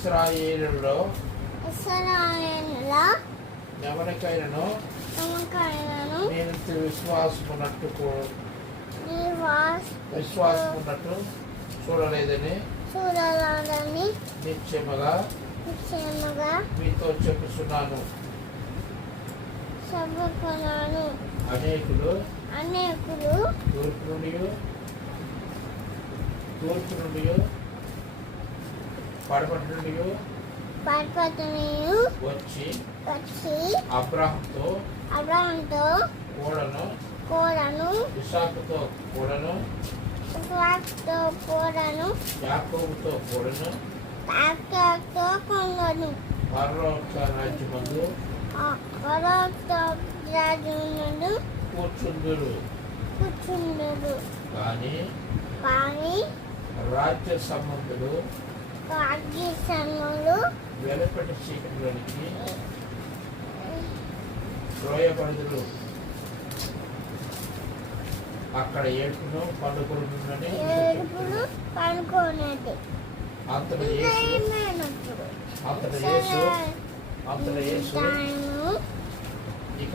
ఇశ్రాయేలులో ఇశ్రాయేలులో ఎవరికైనాను నేను విశ్వాసమున్నట్టు చూడలేదని నిశ్చయముగా మీతో చెప్పుచున్నాను. అనేకులు తూర్పు నుండి పడమటి నుండి వచ్చి అబ్రాహాముతో కూడను ఇస్సాకుతో కూడను యాకోబుతో కూడను పరలోక రాజ్యమందు కూర్చుందురు. కానీ రాజ్య సంబంధులు వెలుపటి చీకటిలోనికి త్రోయబడుదురు. అక్కడ ఏడుపును పండుకొనున్నని అంతట యేసు ఇక